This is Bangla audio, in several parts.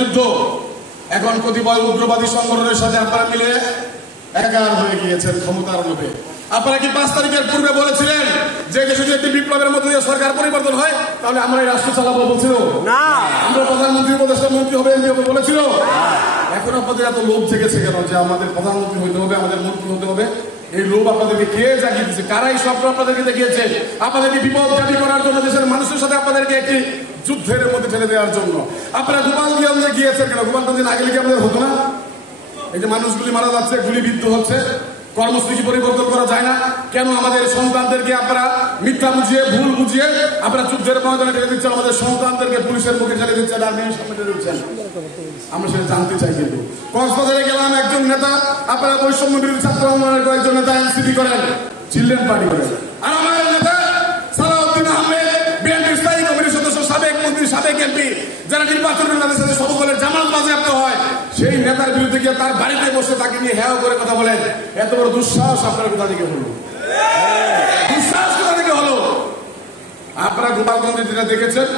যুদ্ধ এখন কতিপয় উগ্রবাদী সংগঠনের সাথে আপনারা মিলে একাকার হয়ে গিয়েছেন ক্ষমতার লোভে। আপনারা কি 5 তারিখের পূর্বে বলেছিলেন যে দেশে যদি একটি বিপ্লবের মধ্যে দিয়ে সরকার পরিবর্তন হয় তাহলে আমরা এই রাষ্ট্র চালাবো? বলছিল না। আমরা প্রধানমন্ত্রী উপদেষ্টা মন্ত্রী হবে এমপি হবে বলেছিল? এখন আপনাদের এত লোভ জেগেছে কেন যে আমাদের প্রধানমন্ত্রী হইতে হবে, আমাদের মন্ত্রী হতে হবে? এই লোভ আপনাদেরকে কে জাগিয়ে দিচ্ছে? কারা এই স্বপ্ন আপনাদেরকে দেখিয়েছে? আপনাদেরকে বিপদগামী করার জন্য, দেশের মানুষের সাথে আপনাদেরকে একটি যুদ্ধের মধ্যে ঠেলে দেওয়ার জন্য। আপনারা গোপালগঞ্জে গিয়েছেন কেন? গোপালগঞ্জে না গেলে কি আপনাদের হতো না? এই যে মানুষগুলি মারা যাচ্ছে, গুলিবিদ্ধ হচ্ছে, কর্মসূচি পরিবর্তন করা যায় না কেন? আমাদের সন্তানদেরকে আপনারা মিথ্যা বুঝিয়ে, ভুল বুঝিয়ে আপনারা যুদ্ধের ময়দানে ঠেলে দিচ্ছেন, আমাদের সন্তানদেরকে পুলিশের মুখে ঠেলে দিচ্ছেন, আর্মির সামনে ঠেলে দিচ্ছেন। আমরা সেটা জানতে চাই। কিন্তু কক্সবাজারে গেলাম, একজন নেতা, আপনারা বৈষম্য বিরোধী ছাত্র আন্দোলনের কয়েকজন নেতা এনসিপি করেন, চিলড্রেন পার্টি করেন। আর আমার নেতা সালাউদ্দিন আহমেদ, বিএনপির স্থায়ী কমিটির সদস্য, সাবেক মন্ত্রী, সাবেক এমপি, যারা নির্বাচনের তাদের সাথে সকলের জামানত বাজেয়াপ্ত হয়, সেই নেতার বিরুদ্ধে গিয়ে তার বাড়িতে বসে তাকে নিয়ে হেয় করে কথা বলেন। এত বড় দুঃসাহস আপনার কোথা থেকে হলো? দুঃসাহস কোথা থেকে হলো? আপনারা গোপালগঞ্জে যেটা দেখেছেন,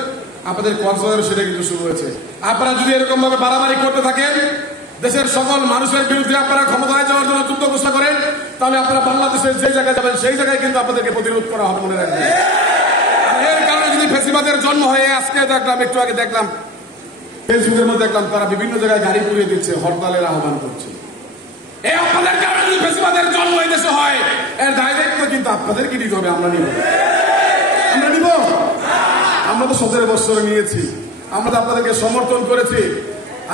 আপনাদের কক্সবাজারে সেটা কিন্তু শুরু হয়েছে। আপনারা যদি এরকম ভাবে বাড়াবাড়ি করতে থাকেন, দেশের সকল মানুষের বিরুদ্ধে আপনারা ক্ষমতায় যাওয়ার জন্য যুদ্ধ ঘোষণা করেন, তাহলে আপনারা বাংলাদেশের যে জায়গায় যাবেন সেই জায়গায় কিন্তু আপনাদেরকে প্রতিরোধ করা হবে, মনে রাখবেন। এর কারণে যদি ফ্যাসিবাদের জন্ম হয়ে, আজকে দেখলাম, একটু আগে দেখলাম ফেসবুকের মধ্যে দেখলাম, তারা বিভিন্ন জায়গায় গাড়ি পুড়িয়ে দিচ্ছে, হরতালের আহ্বান করছে। এই আপনাদের কারণে যদি ফ্যাসিবাদের জন্ম এই দেশে হয়, এর দায় দায়িত্ব কিন্তু আপনাদেরকে নিতে হবে। আমরা নিব? আমরা নিব? আমরা তো 17 বছর নিয়েছি, আমরা তো আপনাদেরকে সমর্থন করেছি।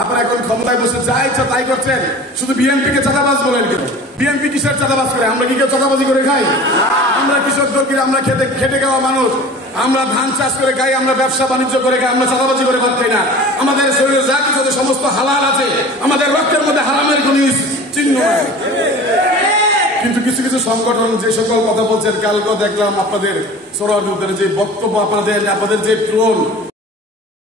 আপনারা এখন ক্ষমতায় বসে যা ইচ্ছা তাই করছেন। শুধু বিএনপিকে চাঁদাবাজ বলেন কেন? বিএনপি কিসের চাঁদাবাজ করে? আমরা কি কেউ চাঁদাবাজি করে খাই? আমরা কৃষক দর্জি, আমরা খেটে খাওয়া মানুষ, আমরা ধান চাষ করে খাই, আমরা ব্যবসা বাণিজ্য করে খাই, আমরা চাঁদাবাজি করে ভাত খাই না। আমাদের শরীরে যা কিছু সমস্ত হালাল আছে, আমাদের রক্তের মধ্যে হারামের কোন চিহ্ন আছে। কিন্তু কিছু কিছু সংগঠন যে সকল কথা বলছেন, কালকে দেখলাম আপনাদের সোহরাওয়ার্দী যে বক্তব্য, আপনাদের যে ট্রোল,